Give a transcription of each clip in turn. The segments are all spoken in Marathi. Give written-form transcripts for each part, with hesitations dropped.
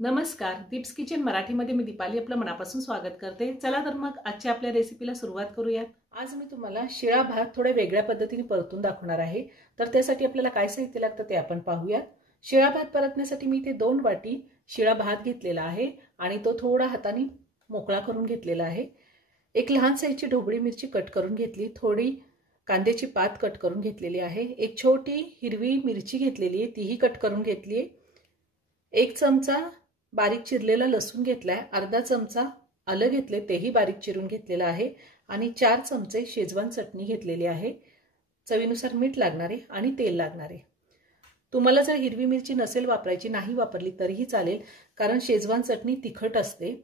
नमस्कार, दीप्स किचन मराठीमध्ये मी दीपाली आपलं मनापासून स्वागत करते। चला तर मग आजच्या आपल्या रेसिपीला सुरुवात करूयात। आज मी तुम्हाला शिळा भात थोड्या वेगळ्या पद्धतीने परतून दाखवणार आहे। तर त्यासाठी आपल्याला काय साहित्य लागतं ते आपण पाहूयात। शिळा भात परतण्यासाठी मी इथे 2 वाटी शिळा भात घेतलेला आहे आणि तो थोडा हाताने मोकळा करून घेतलेला आहे। एक लहान साईजची ढोबळी मिरची कट करून घेतली, थोडी कांद्याची पात कट करून घेतलेली आहे, एक छोटी हिरवी मिरची घेतलेली आहे, तीही कट करून घेतली आहे। 1 चमचा बारीक चिरलेला लसूण घेतलाय, अर्धा चमचा आलं घेतले, तेही बारीक चिरून घेतलेला आहे आणि 4 चमचे शेजवान चटणी घेतलेली आहे। चवीनुसार मीठ लागणार आहे आणि तेल लागणार आहे। तुम्हाला जर हिरवी मिरची नसेल वापरायची, नाही वापरली तरीही चालेल, कारण शेजवान चटणी तिखट असते।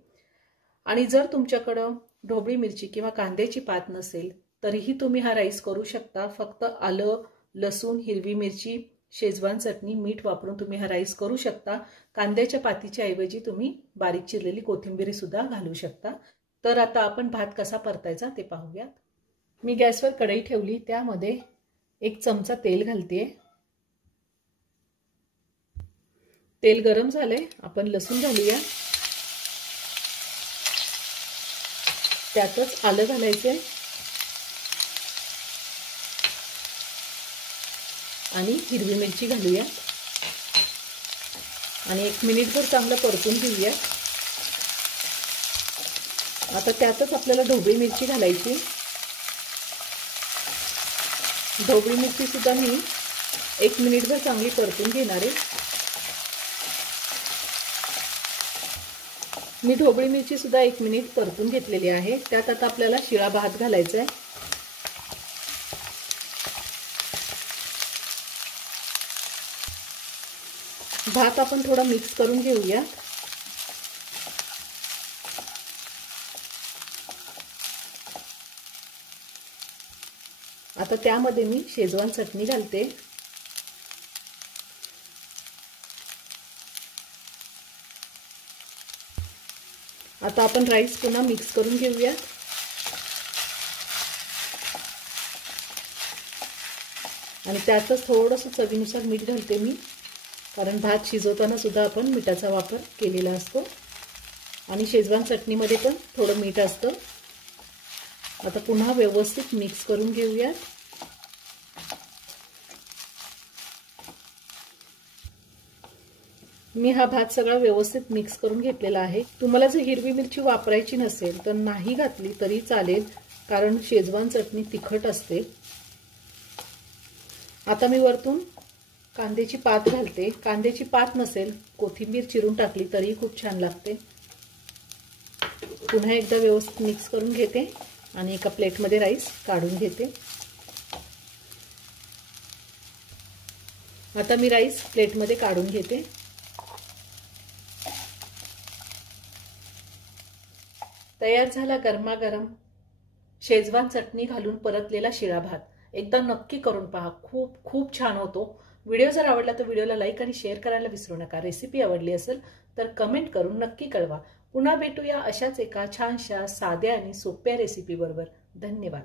आणि जर तुमच्याकडे ढोबळी मिरची किंवा कांद्याची पात नसेल तरीही तुम्ही हा राईस करू शकता। फक्त आलं, लसूण, हिरवी मिरची, शेजवान चटणी, मीठ वापरून तुम्ही हा राईस करू शकता। कांद्याच्या पातीच्या ऐवजी तुम्ही बारीक चिरलेली कोथिंबीर सुद्धा घालू शकता। तर आता आपण भात कसा परतायचा ते पाहूयात। मी गॅसवर कढई ठेवली, त्यामध्ये 1 चमचा तेल घालते। तेल गरम झाले, आपण लसूण घालूया, त्यातच आलं घालायचे आणि हिरवी मिरची घालूया आणि 1 मिनिटभर चांगलं परतून घेऊया। आता त्यातच आपल्याला ढोबळी मिरची घालायची। ढोबळी मिरची सुद्धा मी 1 मिनिटभर चांगली परतून घेणार आहे। मी ढोबळी मिरची सुद्धा 1 मिनिट परतून घेतलेली आहे। त्यात आता आपल्याला शिळा भात घालायचा आहे। भात आपण थोडा मिक्स करून घेऊया। आता त्यामध्ये मी शेजवान चटणी घालते। आता आपण राईस पुन्हा मिक्स करून घेऊया आणि त्यातच थोडंसं चवीनुसार मीठ घालते मी, कारण भात शिजवताना सुद्धा आपण मिठाचा वापर केलेला असतो आणि शेजवान चटणीमध्ये पण थोडं मीठ असतं। आता पुन्हा व्यवस्थित मिक्स करून घेऊया। मी हा भात सगळा व्यवस्थित मिक्स करून घेतलेला आहे। तुम्हाला जर हिरवी मिरची वापरायची नसेल तर नाही घातली तरी चालेल, कारण शेजवान चटणी तिखट असते। आता मी वरतून कांद्याची पात घालते। कांद्याची पात नसेल, कोथिंबीर चिरून टाकली तरी खूप छान लागते। पुन्हा एकदा व्यवस्थित मिक्स करून घेते आणि एका प्लेटमध्ये राईस काढून घेते। आता मी राईस प्लेटमध्ये काढून घेते। तयार झाला गरमागरम शेजवान चटणी घालून परतलेला शिळा भात। एकदा नक्की करून पहा, खूप खूप छान होतो। व्हिडिओ जर आवडला तर व्हिडिओला लाईक आणि शेअर करायला विसरू नका। रेसिपी आवडली असेल तर कमेंट करून नक्की कळवा। पुन्हा भेटूया अशाच एका छानशा साध्या आणि सोप्या रेसिपी बरोबर। धन्यवाद।